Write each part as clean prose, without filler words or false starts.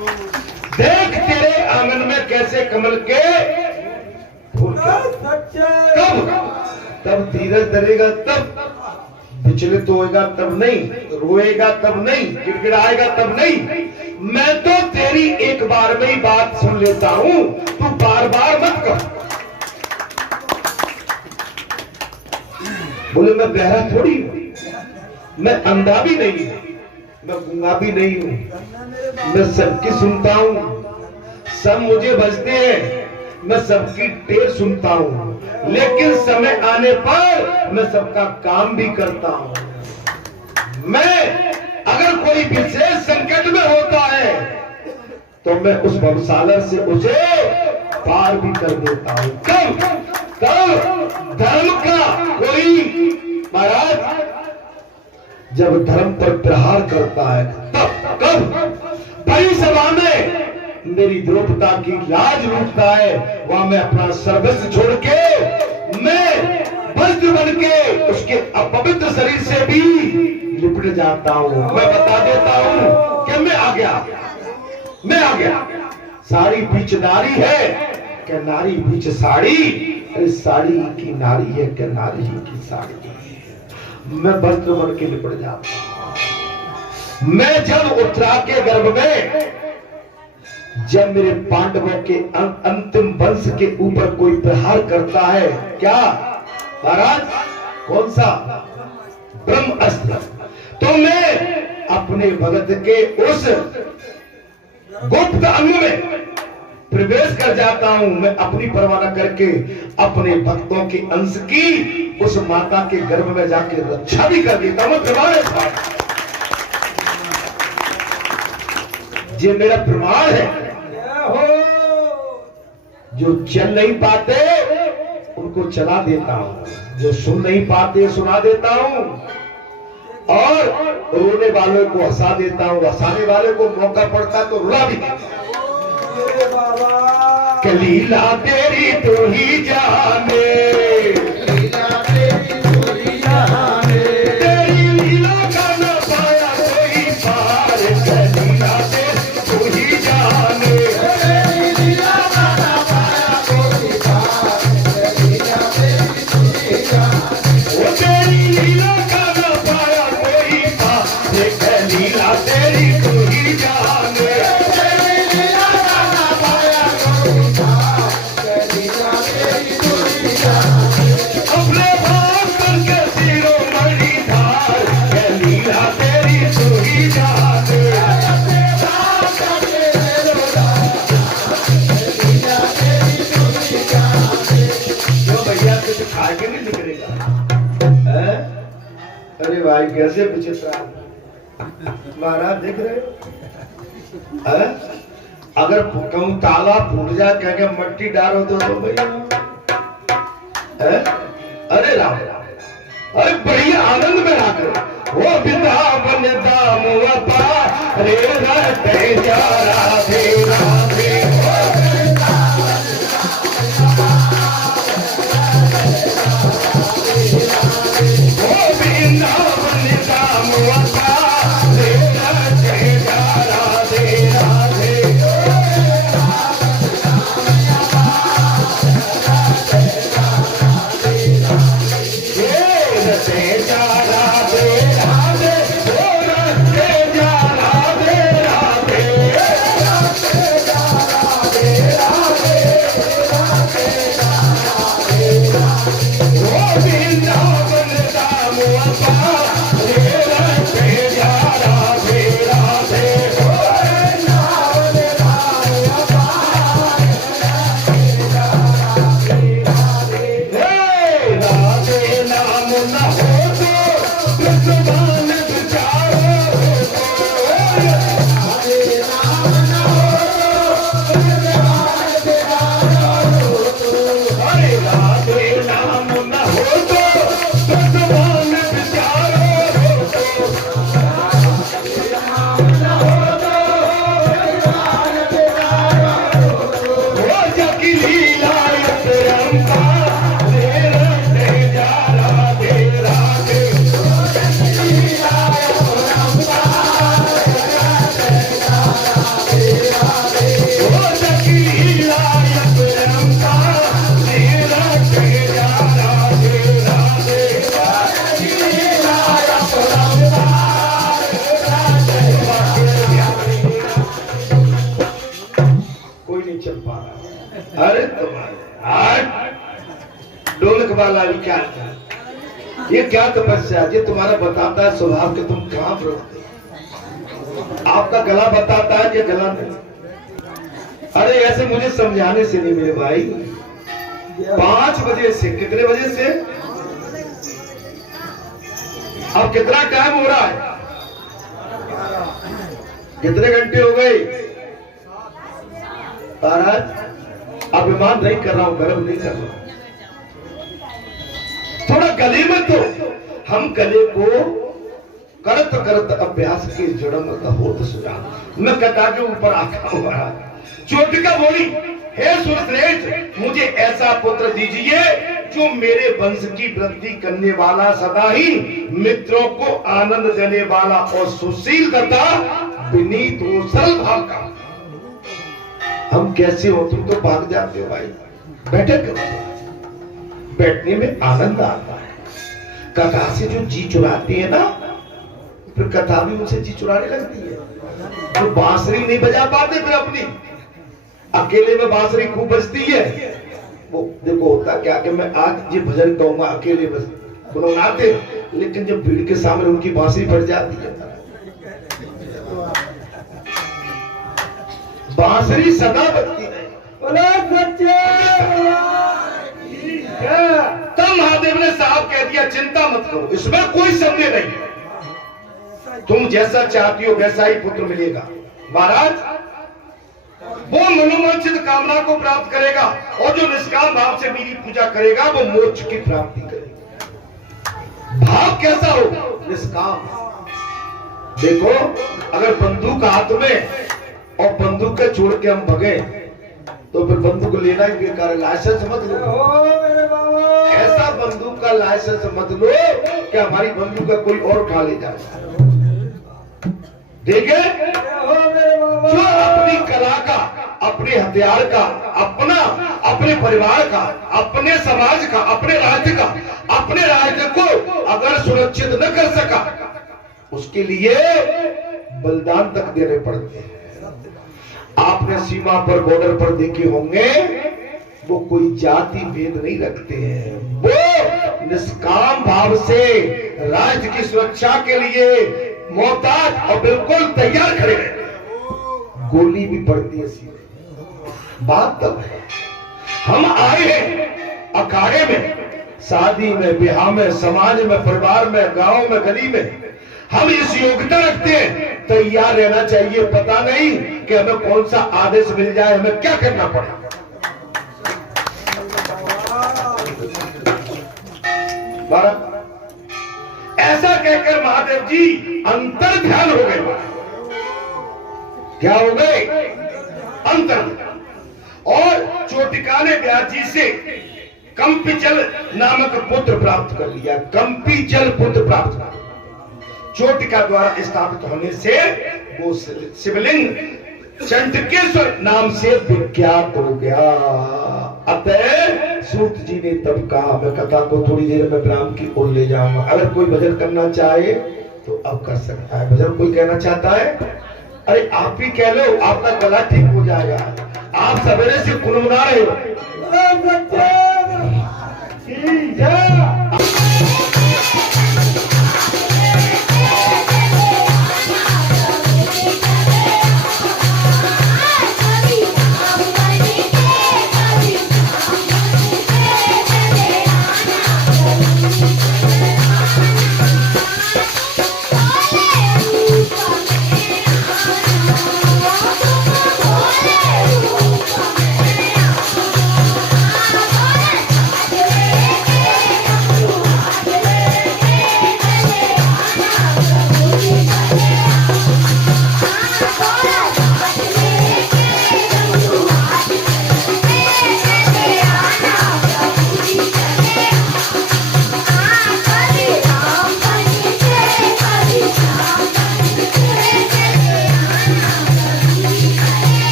देख तेरे आंगन में कैसे कमल के फूल। कब तब धीरज धरेगा, तब विचलित होएगा तब नहीं, रोएगा तब नहीं, गिड़गिड़ाएगा तब नहीं। मैं तो तेरी एक बार में ही बात सुन लेता हूं, तू बार बार मत कह। बोले मैं बहरा थोड़ी हूं, मैं अंधा भी नहीं हूं, मैं गूंगा भी नहीं हूं, मैं सबकी सुनता हूं, सब मुझे बजते हैं, मैं सबकी टेर सुनता हूं, लेकिन समय आने पर मैं सबका काम भी करता हूं। मैं अगर कोई विशेष संकट में होता है तो मैं उस भवसागर से उसे पार भी कर देता हूं। कब कब धर्म का कोई महाराज जब धर्म पर प्रहार करता है, तब कब बड़ी सभा में मेरी द्रौपदा की लाज लूटता है, वहां मैं अपना सर्वस्व छोड़ के मैं वज्र बन के उसके अपवित्र शरीर से भी लिपट जाता हूं। मैं बता देता हूं कि मैं आ गया, मैं आ गया। साड़ी बीच नारी है क्या नारी बीच साड़ी? अरे साड़ी की नारी है क्या नारी की साड़ी? मैं वस्त्र बन के लिपट जाता हूं। मैं जब उत्तरा के गर्भ में, जब मेरे पांडवों के अंतिम वंश के ऊपर कोई प्रहार करता है, क्या महाराज कौन सा? ब्रह्म अस्त्र। तो मैं अपने भगत के उस गुप्त अंग में प्रवेश कर जाता हूं। मैं अपनी परवाह न करके अपने भक्तों के अंश की उस माता के गर्भ में जाके रक्षा भी कर देता हूं। प्रमाण है, ये मेरा प्रमाण है। जो चल नहीं पाते उनको चला देता हूं, जो सुन नहीं पाते सुना देता हूं, और रोने वालों को हंसा देता हूं, हंसाने वाले को मौका पड़ता तो रुला भी देता हूं। लीला तेरी तू ही जाने, लीला तेरी तू ही जाने, तेरी लीला का न पाया कोई पार, लीला तेरी तू ही जाने, तेरी लीला का न पाया कोई पार, लीला तेरी तू ही जाने, वो तेरी लीला का न पाया कोई पार, लीला तेरी तू ही जाने, तेरी लीला का न पाया कोई पार, लीला तेरी तू ही जाने, अपने भाव करके सिरों मणि धार, लीला तेरी तू ही जाने, अपने भाव करके सिरों लीला तेरी तू ही जाने। जो भैया कुछ खा के नहीं निकलेगा, अरे भाई कैसे विचित्र महाराज देख रहे हो? अगर कम ताला फूट जाए कह के मट्टी डालो तो भैया, अरे राम राम, अरे बढ़िया आनंद में आकर वो वृंदावन दाम रे रहते जा राधे राधे, अरे तुम्हारे ढोलक वाला भी क्या था? ये क्या तपस्या? ये तुम्हारा बताता है स्वभाव कि तुम कहां रोकते। आपका गला बताता है कि गला नहीं। अरे ऐसे मुझे समझाने से नहीं मेरे भाई। 5 बजे से कितने बजे से? अब कितना टाइम हो रहा है? कितने घंटे हो गए महाराज? अभिमान नहीं कर रहा हूं, गर्व नहीं कर रहा। थोड़ा गले में तो हम गले को करत करत अभ्यास के जड़म हो तो सुना। मैं कथा के ऊपर आखा हूं महाराज। चोटिका बोली, हे सुरश्रेष्ठ, मुझे ऐसा पुत्र दीजिए जो मेरे वंश की वृद्धि करने वाला, सदा ही मित्रों को आनंद देने वाला और सुशील तथा विनीत हो, सरल भाव का। हम कैसे हो? तुम तो भाग जाते हो भाई। बैठे करो, बैठने में आनंद आता है। कथा से जो जी चुराते हैं ना, फिर कथा भी उनसे जी चुराने लगती है। तो बांसुरी नहीं बजा पाते फिर अपनी, अकेले में बांसुरी खूब बजती है। वो देखो होता क्या कि मैं आज ये भजन गाऊंगा अकेले बस गुनगुनाते, लेकिन जब भीड़ के सामने उनकी बांसुरी फट जाती है। बांसुरी सदा बजती है। तब महादेव ने साहब कह दिया, चिंता मत करो, इसमें कोई संदेह नहीं। तुम जैसा चाहती हो वैसा ही पुत्र मिलेगा। महाराज, वो मनोवांछित कामना को प्राप्त करेगा और जो निष्काम भाव से मेरी पूजा करेगा वो मोक्ष की प्राप्ति करेगा। भाव कैसा हो? निष्काम। देखो, अगर बंदूक हाथ में और बंदूक के छोड़ के हम भगे तो फिर बंदूक लेना ही बेकार है। लाइसेंस मत लो, ऐसा बंदूक का लाइसेंस मत लो कि हमारी बंदूक का कोई और उठा ले जाए। देखे, जो अपनी कला का, अपने हथियार का, अपने परिवार का, अपने समाज का, अपने राज्य को अगर सुरक्षित न कर सका, उसके लिए बलिदान तक देने पड़ते हैं। आपने सीमा पर, बॉर्डर पर देखे होंगे, वो कोई जाति भेद नहीं रखते हैं। वो निष्काम भाव से राज्य की सुरक्षा के लिए मोहताज और बिल्कुल तैयार खड़े रहते हैं। गोली भी पड़ती है सीधे। बात तब है, हम आए हैं अखाड़े में, शादी में, ब्याह में, समाज में, परिवार में, गांव में, गली में, हम इस योग्यता रखते हैं, तैयार रहना चाहिए। पता नहीं कि हमें कौन सा आदेश मिल जाए, हमें क्या करना पड़े। ऐसा कहकर महादेव जी अंतर ध्यान हो गए। क्या हो गए? अंतर ध्यान। और चोटिका ने व्याजी से कंपिजल नामक पुत्र प्राप्त कर लिया। कंपिजल पुत्र प्राप्त कर लिया। चोटिका द्वारा स्थापित होने से वो शिवलिंग चंडकेश्वर नाम से विख्यात हो गया। अतः सूत जी ने तब कहा, मैं कथा को थोड़ी देर में विराम की ओर ले जाऊंगा। अगर कोई भजन करना चाहे तो अब कर सकता है। भजन कोई कहना चाहता है, अरे आप भी कह लो, आपका गला ठीक हो जाएगा। आप सवेरे से गुनगुना रहे हो।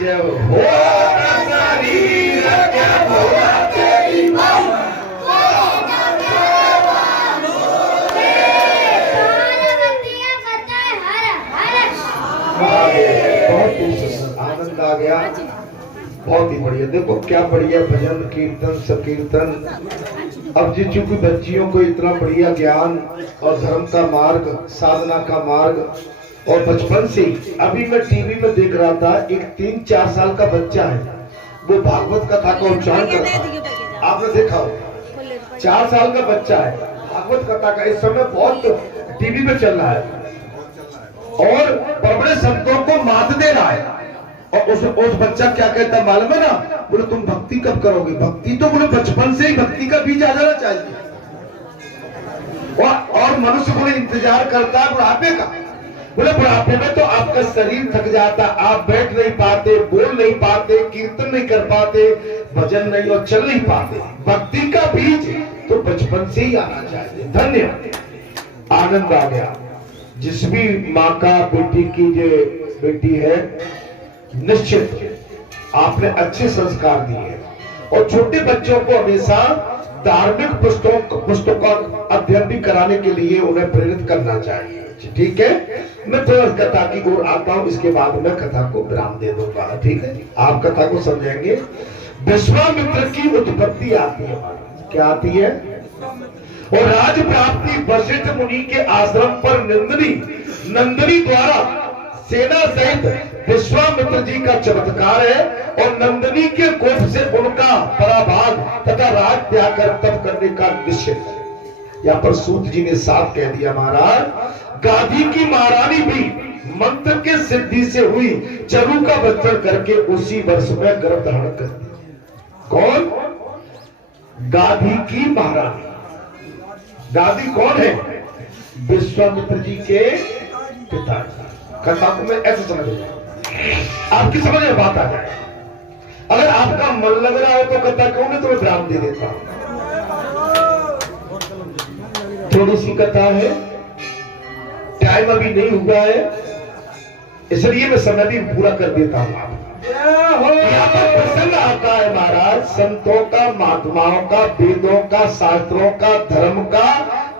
जब हो शरीर क्या होगा तेरी माँ बहुत आनंद आ गया, बहुत ही बढ़िया। देखो क्या बढ़िया भजन कीर्तन संकीर्तन। अब जी चूंकि बच्चियों को इतना बढ़िया ज्ञान और धर्म का मार्ग, साधना का मार्ग, और बचपन से अभी मैं टीवी में देख रहा था, एक 3-4 साल का बच्चा है, वो भागवत कथा का उच्चारण करता है। आपने देखा होगा, 4 साल का बच्चा है, भागवत कथा का इस समय बहुत टीवी में चल रहा है और बड़े शब्दों को मात दे रहा है। और उस बच्चा क्या कहता है मालूम है ना? बोले तुम भक्ति कब करोगे? भक्ति तो बोले बचपन से ही भक्ति का बीज आ जाना चाहिए। और मनुष्य बोले इंतजार करता है बुढ़ापे का। बोले बुढ़ापे में तो आपका शरीर थक जाता, आप बैठ नहीं पाते, बोल नहीं पाते, कीर्तन नहीं कर पाते, भजन नहीं और चल नहीं पाते। भक्ति का बीज तो बचपन से ही आना चाहिए। धन्य आनंद आ गया। जिस भी माँ का बेटी की जो बेटी है, निश्चित आपने अच्छे संस्कार दिए और छोटे बच्चों को हमेशा धार्मिक पुस्तकों का अध्ययन भी कराने के लिए उन्हें प्रेरित करना चाहिए। ठीक है, मैं थोड़ा कथा की ओर आता हूँ, इसके बाद मैं कथा को विराम दे दूंगा। ठीक है, आप कथा को समझेंगे। विश्वामित्र की उत्पत्ति आती है। क्या आती है? और राज प्राप्ति वशिष्ठ मुनि के आश्रम पर नंदिनी द्वारा सेना सहित विश्वामित्र जी का चमत्कार है और नंदिनी के कोप से उनका पराभाग तथा राज त्याग कर तप करने का निश्चय है। यहाँ पर सूत जी ने साफ कह दिया, महाराज गाधी की महारानी भी मंत्र के सिद्धि से हुई चरु का बच्चन करके उसी वर्ष में गर्भ धारण कर दिया। कौन? गाधी की महारानी। गाधी कौन है? विश्वामित्र जी के पिताजी। कथा को मैं ऐसे समझ आपकी समझ में बात आ जाए। अगर आपका मन लग रहा हो तो कथा क्यों नहीं, तो मैं विराम दे देता हूं। थोड़ी सी कथा है, टाइम अभी नहीं हुआ है, इसलिए मैं समय भी पूरा कर देता हूं। यहाँ पर प्रसंग आता है महाराज संतों का, महात्माओं का, वेदों का, शास्त्रों का, धर्म का,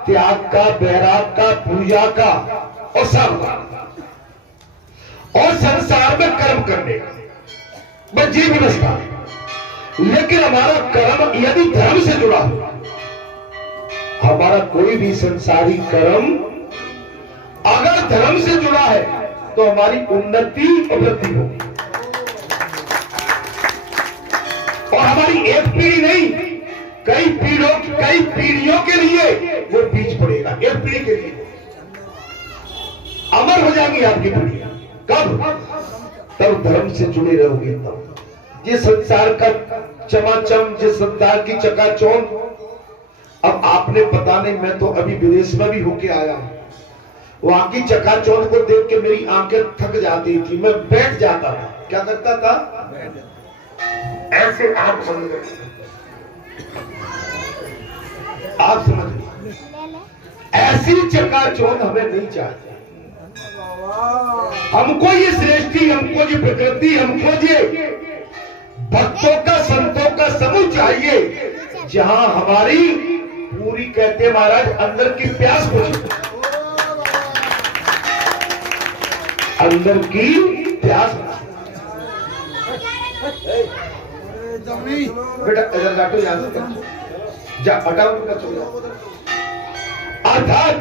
त्याग का, वैराग का, पूजा का और सब और संसार में कर्म करने का, बस ये व्यवस्था। लेकिन हमारा कर्म यदि धर्म से जुड़ा हो, हमारा कोई भी संसारी कर्म अगर धर्म से जुड़ा है तो हमारी उन्नति और वृद्धि होगी। और हमारी एक पीढ़ी नहीं, कई पीढ़ियों के लिए वो बीज पड़ेगा। एक पीढ़ी के लिए अमर हो जाएंगी आपकी पीढ़ी। कब? तब धर्म से जुड़े रहोगे। तब ये संसार का चमाचम, जिस संसार की चकाचौंध, अब आपने पता नहीं, मैं तो अभी विदेश में भी होके आया हूं, वहां की चकाचौंध को देख के मेरी आंखें थक जाती थी, मैं बैठ जाता था। क्या करता था? ऐसे आप समझ गए, आप समझ गए, ऐसी चकाचौंध हमें नहीं चाहिए। हमको ये सृष्टि, हमको ये प्रकृति, हमको ये भक्तों का, संतों का समूह चाहिए, जहां हमारी पूरी, कहते महाराज, अंदर की प्यास बुझे। अंदर की प्यास। बेटा इधर जाटो, यहां से जा, हटाओ उनका चोला। अर्थात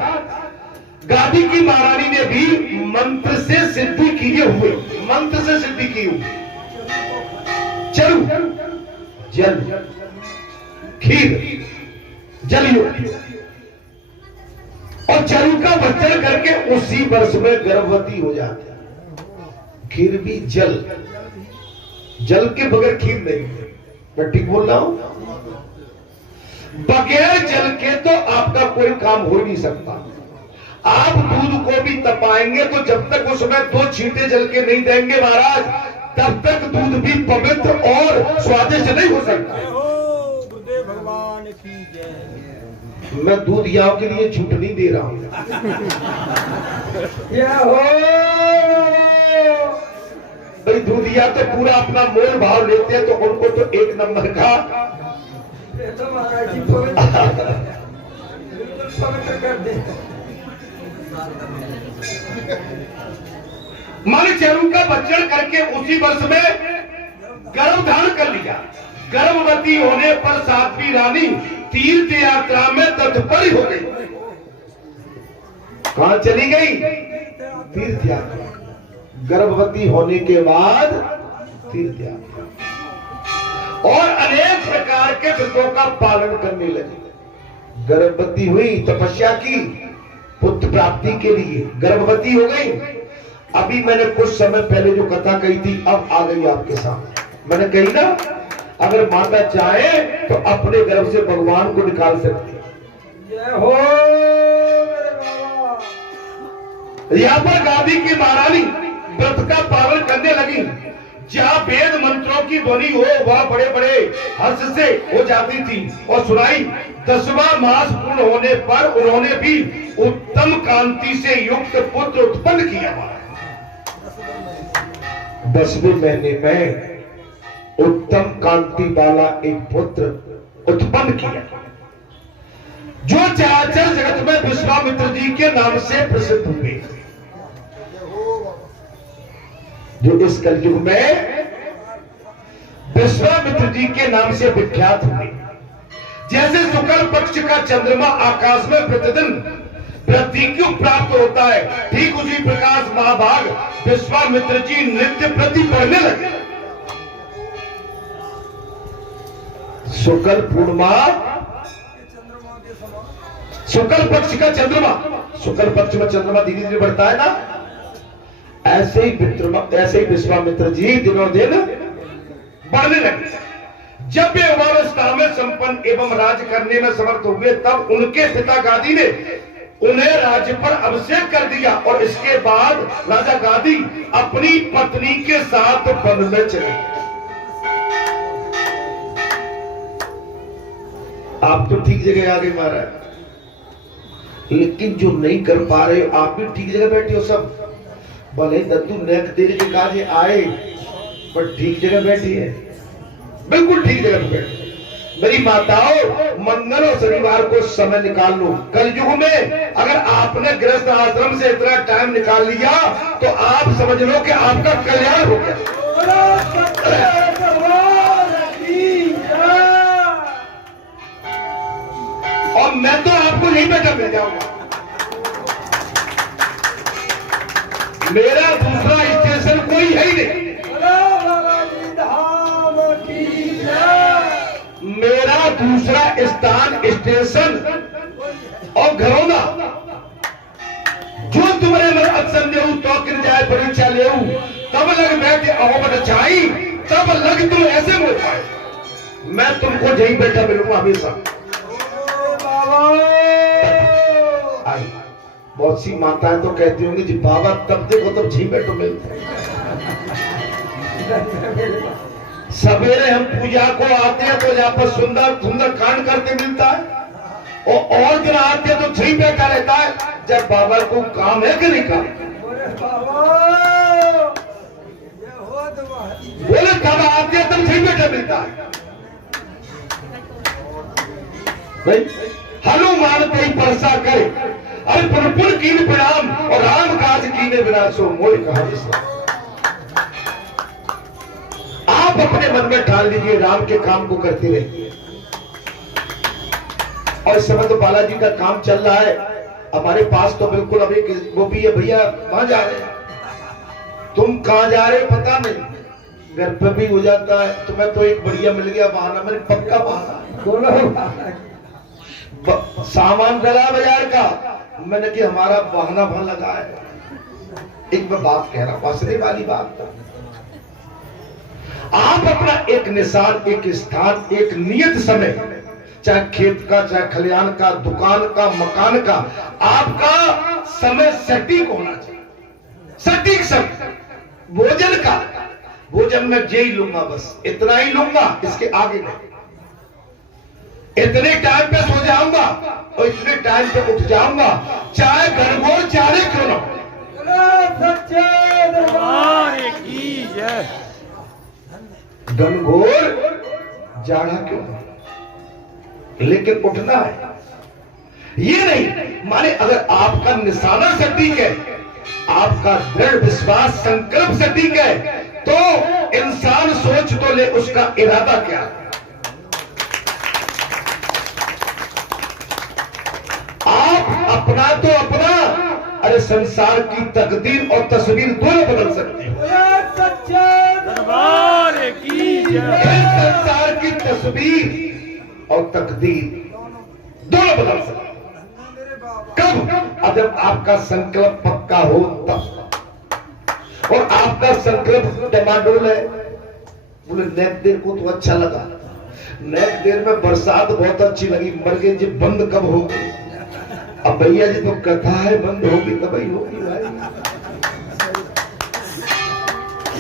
गादी की महारानी ने भी मंत्र से सिद्धि किए हुए, मंत्र से सिद्धि की हुई चरु, जल, खीर, जलयुक्त और चरु का बच्चन करके उसी वर्ष में गर्भवती हो जाती है। खीर भी जल, जल के बगैर खीर नहीं। मैं ठीक बोल रहा हूं? बगैर जल के तो आपका कोई काम हो नहीं सकता। आप दूध को भी तपाएंगे तो जब तक उसमें 2 छींटे जल के नहीं देंगे महाराज, तब तक दूध भी पवित्र और स्वादिष्ट नहीं हो सकता। भगवान की जय। मैं दूध याव के लिए झूठ नहीं दे रहा हूं। कोई दूध दिया तो पूरा अपना मोल भाव लेते हैं, तो उनको तो एक नंबर का तो महाराज जी पवित्र कर दे। माने चेरू का बच्चन करके उसी वर्ष में गर्भ धारण कर लिया। गर्भवती होने पर साध्वी रानी तीर्थ यात्रा में तत्पर हो गई। कहां चली गई? तीर्थ यात्रा। गर्भवती होने के बाद तीर्थ यात्रा और अनेक प्रकार के व्रतों का पालन करने लगी। गर्भवती हुई, तपस्या की पुत्र प्राप्ति के लिए, गर्भवती हो गई। अभी मैंने कुछ समय पहले जो कथा कही थी अब आ गई आपके सामने। मैंने कही ना, अगर माता चाहे तो अपने गर्भ से भगवान को निकाल सकती है। जय हो मेरे बाबा। यहाँ पर गादी की महारानी व्रत का पालन करने लगी। जहाँ वेद मंत्रों की ध्वनि हो वह बड़े बड़े हर्ष से हो जाती थी और सुनाई। 10वां मास पूर्ण होने पर उन्होंने भी उत्तम कांति से युक्त पुत्र उत्पन्न किया। 10वें महीने में उत्तम कांति वाला एक पुत्र उत्पन्न किया, जो चराचर जगत में विश्वामित्र जी के नाम से प्रसिद्ध हुए, जो इस कलयुग में विश्वामित्र जी के नाम से विख्यात हुए। जैसे शुक्ल पक्ष का चंद्रमा आकाश में प्रतिदिन वृद्धि क्यों प्राप्त होता है, ठीक उसी प्रकार महाभाग विश्वामित्र जी नित्य प्रति बढ़ने लगे। शुक्ल पूर्णिमा, शुक्ल पक्ष का चंद्रमा, शुक्ल पक्ष में चंद्रमा धीरे धीरे बढ़ता है ना, ऐसे ही विश्वामित्र जी दिनों दिन बढ़ने लगे। जब वे युवावस्था में संपन्न एवं राज करने में समर्थ हुए, तब उनके पिता गादी ने उन्हें राज्य पर अभिषेक कर दिया और इसके बाद राजा गादी अपनी पत्नी के साथ वन में चले। आप तो ठीक जगह आ गए महाराज, लेकिन जो नहीं कर पा रहे हो आप भी ठीक जगह बैठे हो। सब भले दद्दू नेक देर के काजे आए पर ठीक जगह बैठी है, बिल्कुल ठीक जगह पे बैठी। मेरी माताओं, मंगल और शनिवार को समय निकाल लो। कलयुग में अगर आपने गृहस्थ आश्रम से इतना टाइम निकाल लिया तो आप समझ लो कि आपका कल्याण हो गया। और मैं तो आपको यही बैठा मिल जाऊंगा। मेरा दूसरा स्टेशन कोई है ही नहीं। मेरा दूसरा स्थान स्टेशन और घरोना, जो तुम्हारे मन अक्सर ले तो गिर जाए परीक्षा ले तब लग बैठे अहो बचाई, तब लग तुम ऐसे बोल पाए। मैं तुमको यही बैठा मिलूंगा हमेशा। आई बहुत सी माताएं तो कहती होंगी जी बाबा तब देखो तब झी बैठो मिलते। सवेरे हम पूजा को आते हैं तो यहाँ पर सुंदर सुंदर कांड करते मिलता है और दिन आते हैं तो झी बैठा रहता है। जब बाबा को काम है कि नहीं काम, बोले कब आते हैं तब झी बैठा मिलता है। भाई हनुमान कई परसा करे, अरे पुरपुर कीन प्रणाम और राम काज कीने बिना सो मोल कहा। आप अपने मन में ठान लीजिए राम के काम को करते रहिए। और इस समय तो बालाजी का काम चल रहा है हमारे पास, तो बिल्कुल अभी वो भी है। भैया कहां जा रहे हैं, तुम कहां जा रहे हो पता नहीं, घर पे भी हो जाता है। तुम्हें तो एक बढ़िया मिल गया बहाना, मैंने पक्का बहाना सामान डला बाजार का, मैंने कि हमारा बहाना वहां लगा है। एक मैं बात कह रहा हूं, हंसने वाली बात था। आप अपना एक निशान, एक स्थान, एक नियत समय, चाहे खेत का, चाहे खलियान का, दुकान का, मकान का, आपका समय सटीक होना चाहिए। सटीक समय भोजन का, भोजन में यही लूंगा, बस इतना ही लूंगा, इसके आगे नहीं। इतने टाइम पे सो जाऊंगा और इतने टाइम पे उठ जाऊंगा, चाहे गणगौर चारे क्यों ना हो। सच्चे दरबार की जय। घनघोर जाना क्यों, लेकिन उठना है। ये नहीं माने अगर आपका निशाना सटीक है, आपका दृढ़ विश्वास संकल्प सटीक है, तो इंसान सोच तो ले उसका इरादा क्या है। आप अपना तो अपना, अरे संसार की तकदीर और तस्वीर दोनों बदल सकते हैं। दरबार की जय। संसार की तस्वीर और तकदीर दोनों बदल सकते हैं। कब? अब जब आपका संकल्प पक्का हो तब। और आपका संकल्प डमाडोल है, बोले नेक देर को तो अच्छा लगा, नेक देर में बरसात बहुत अच्छी लगी, मर गए जी बंद कब होगी। अब भैया जी तो कथा है बंद होगी तब ही होगी भाई,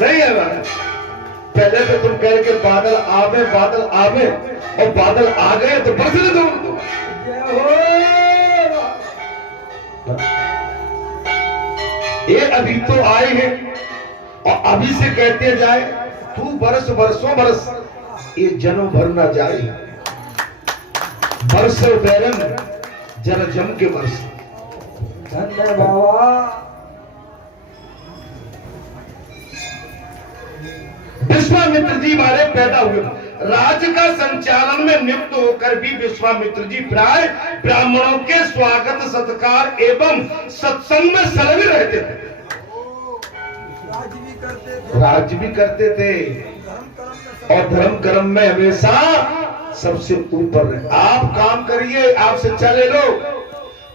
नहीं है भाई। पहले तो तुम कह के बादल आवे और बादल आ गए तो बरसने दो। ये अभी तो आए हैं और अभी से कहते जाए तू बरस बरसों बरस, ये जन्म भर ना जाए। बरसों बैरन जरा जम के बरस। धन्य बाबा। विश्वामित्र जी हमारे पैदा हुए, राज्य का संचालन में नियुक्त होकर भी विश्वामित्र जी प्राय ब्राह्मणों के स्वागत सत्कार एवं सत्संग में संलग्न रहते थे। राज्य भी करते थे और धर्म कर्म में हमेशा सबसे ऊपर रहे। आप काम करिए, आप शिक्षा ले लो,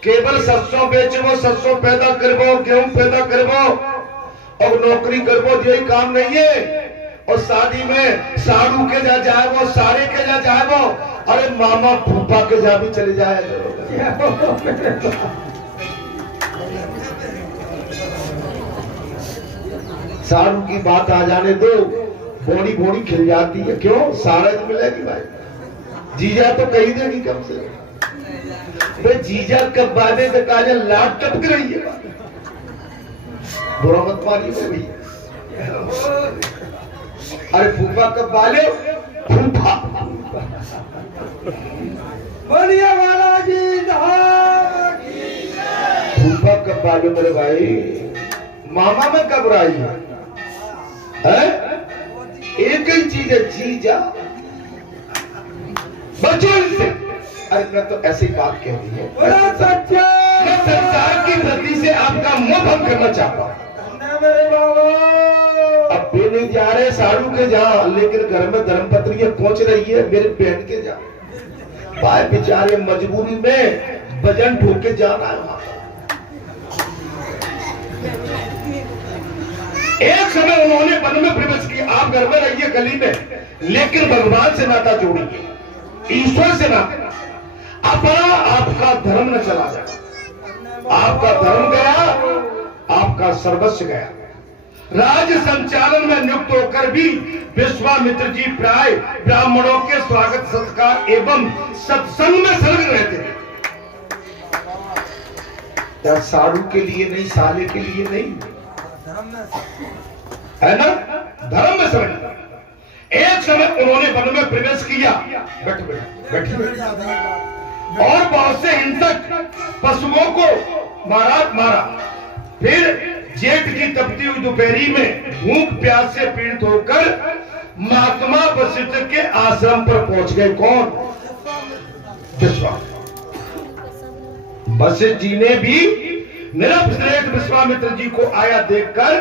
केवल सरसों बेचबो, सरसों पैदा करबो, गेहूं पैदा करबो और नौकरी करबो, यही काम नहीं है। और शादी में साड़ू के जा जाए वो, सारे के जा जाए वो, अरे मामा फूफा के जा भी चले जाए। साड़ू की बात आ जाने दो, बॉडी बॉडी खिल जाती है। क्यों? सारा तो मिलेगी भाई, जीजा तो कही देगी कम से कम। जीजा कब बाधे से काले लाट टपक रही है, बुरा मत मानिए भैया। अरे फूफा कब बाले, फूफा बोलिए बालाजी। फूफा कब बाले मेरे भाई, मामा में कब राई है? एक ही चीज है, जीजा। बच्चों से अरे मैं तो ऐसी बात कह दी है, मैं संसार की वृद्धि से आपका मुंह भंग करना चाहता हूँ। अब भी नहीं जा रहे साड़ू के जहां, लेकिन घर में धर्मपत्नी पहुंच रही है मेरे बहन के जहां। भाई बेचारे मजबूरी में वजन ढो के जाना है वहां। एक समय उन्होंने वन में प्रवेश किया। आप घर में रहिए गली में, लेकिन भगवान से नाता जोड़िए, ईश्वर से नाता। अपना आपका धर्म न चला जाए, आपका धर्म गया, आपका सर्वस्व गया। राज्य संचालन में नियुक्त होकर भी विश्वामित्र जी प्राय ब्राह्मणों के स्वागत सत्कार एवं सत्संग में संलग्न रहते थे। क्या साड़ू के लिए नहीं, साले के लिए नहीं, है ना? धर्म में संलग्न। एक समय उन्होंने वन में प्रवेश किया, और बहुत से हिंसक पशुओं को मारा। फिर जेठ की तपती हुई दोपहरी में भूख प्यास से पीड़ित होकर महात्मा वशिष्ठ के आश्रम पर पहुंच गए। कौन? विश्वामित्र। वशिष्ठ जी ने भी निरपश्रेष्ठ विश्वामित्र जी को आया देखकर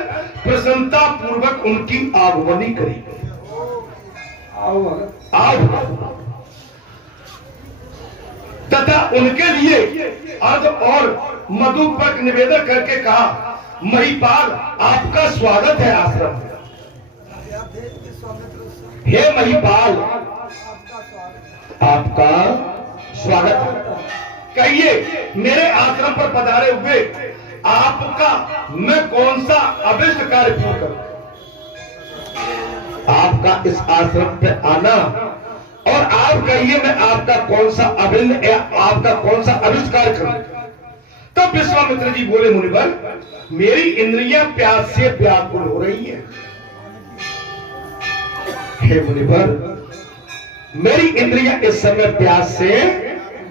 प्रसन्नता पूर्वक उनकी आगमनी करी। तथा उनके लिए अर्घ और मधुपर्क निवेदन करके कहा, महिपाल आपका स्वागत है आश्रम में। हे महिपाल आपका स्वागत है, कहिए मेरे आश्रम पर पधारे हुए आपका मैं कौन सा अभिष्ट कार्य पूर्ण करूं। आपका इस आश्रम पे आना, और आप कहिए मैं आपका कौन सा अभिन्न या आपका कौन सा अभिष्ट कार्य करूं। तब विश्वामित्र जी बोले, मुनिवर मेरी इंद्रियां प्यास से व्याकुल हो रही है, हे मुनिवर, मेरी इंद्रियां इस समय प्यास से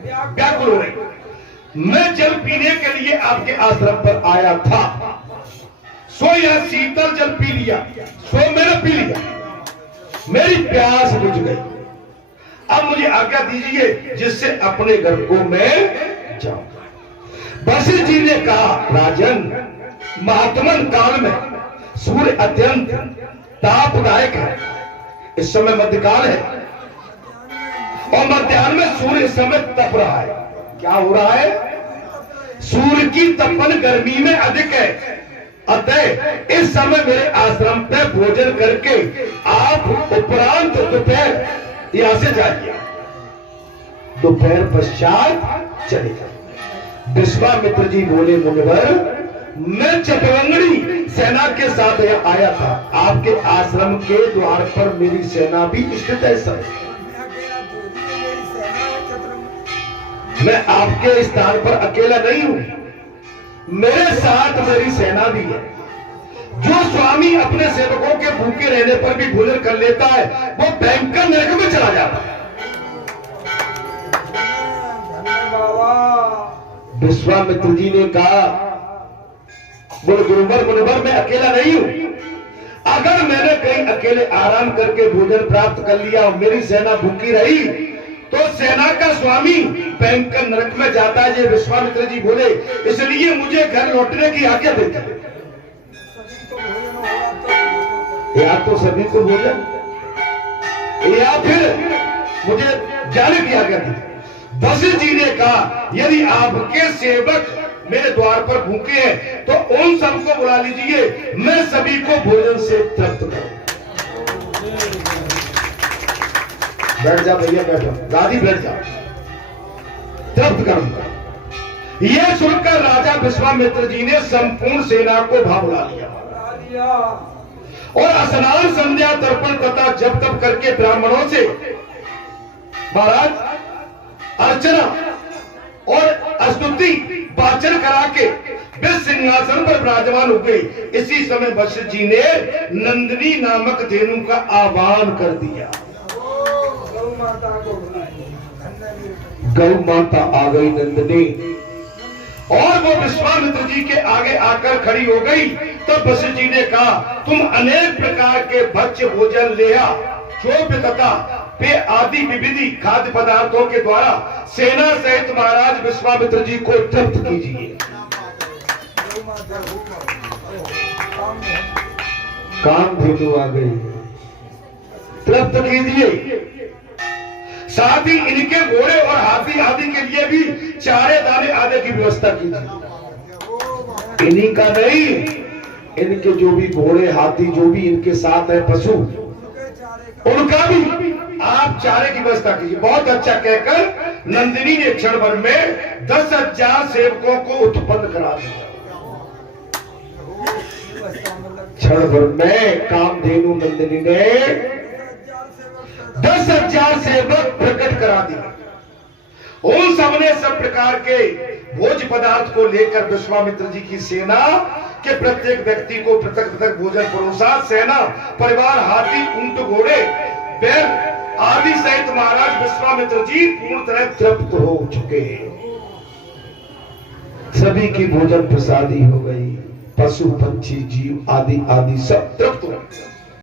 व्याकुल हो रही। मैं जल पीने के लिए आपके आश्रम पर आया था, सो यह शीतल जल पी लिया, सो मैंने पी लिया, मेरी प्यास बुझ गई। अब मुझे आज्ञा दीजिए जिससे अपने घर को मैं जाऊं। वशिष्ठ जी ने कहा, राजन, महात्मन काल में सूर्य अत्यंत तापदायक है। इस समय मध्यकाल है और मध्याह्न में सूर्य इस समय तप रहा है। क्या हो रहा है? सूर्य की तपन गर्मी में अधिक है। अतः इस समय मेरे आश्रम पे भोजन करके आप उपरांत दोपहर यहां से जाइए, दोपहर पश्चात चले जाइए। विश्वामित्र जी बोले, मुनिवर, मैं चतुरंगनी सेना के साथ यहाँ आया था। आपके आश्रम के द्वार पर मेरी सेना भी स्थित है। सर, मैं आपके स्थान पर अकेला नहीं हूं, मेरे साथ मेरी सेना भी है। जो स्वामी अपने सेवकों के भूखे रहने पर भी भोजन कर लेता है, वो भयंकर नरक में चला जाता है। विश्वामित्र जी ने कहा, बोले, गुरुवर, मुनिवर, मैं अकेला नहीं हूं। अगर मैंने कहीं अकेले आराम करके भोजन प्राप्त कर लिया और मेरी सेना भूखी रही तो सेना का स्वामी भयंकर नरक में जाता है। ये विश्वामित्र जी बोले, इसलिए मुझे घर लौटने की आज्ञा देते। या तो सभी को भोजन, या फिर मुझे जाने की आज्ञा दी। वशिष्ठ जी ने कहा, यदि आपके सेवक मेरे द्वार पर भूखे हैं तो उन सबको बुला लीजिए, मैं सभी को भोजन से तृप्त करूं। बैठ जा भैया, बैठो, दादी बैठ जा, तृप्त करूंगा। यह सुनकर राजा विश्वामित्र जी ने संपूर्ण सेना को भा बुला लिया और स्नान, संध्या, तर्पण तथा जप तप करके ब्राह्मणों से महाराज अर्चना और स्तुति वाचन करा के वे सिंहासन पर विराजमान हो गए। इसी समय वशिष्ठ जी ने नंदिनी नामक धेनु का आह्वान कर दिया। गौ माता आ गई नंदिनी, और वो विश्वामित्र जी के आगे आकर खड़ी हो गई। तब वशिष्ठ जी ने कहा, तुम अनेक प्रकार के भक्ष्य भोजन लेहा, चोप तथा पे आदि विविधि खाद्य पदार्थों के द्वारा सेना सहित महाराज विश्वामित्र जी को तृप्त कीजिए। कामधेनु आ गई, तृप्त कीजिए। साथ ही इनके घोड़े और हाथी आदि के लिए भी चारे दाने आदि की व्यवस्था कीजिए। इन्हीं का नहीं, इनके जो भी घोड़े हाथी जो भी इनके साथ है पशु, उनका भी आप चारे की व्यवस्था कीजिए। बहुत अच्छा कहकर नंदिनी ने क्षण भर में 10,000 सेवकों को उत्पन्न करा दिया। क्षण भर में कामधेनु नंदिनी ने 10,000 सेवक प्रकट करा दिए। उन सबने सब प्रकार के भोज पदार्थ को लेकर विश्वामित्र जी की सेना के प्रत्येक व्यक्ति को पृथक पृथक भोजन परोसा। सेना, परिवार, हाथी, ऊंट, घोड़े, बैल आदि सहित महाराज विश्वामित्र जी पूर्ण तरह तृप्त हो चुके हैं। सभी की भोजन प्रसादी हो गई। पशु, पक्षी, जीव आदि आदि सब तृप्त हो गए।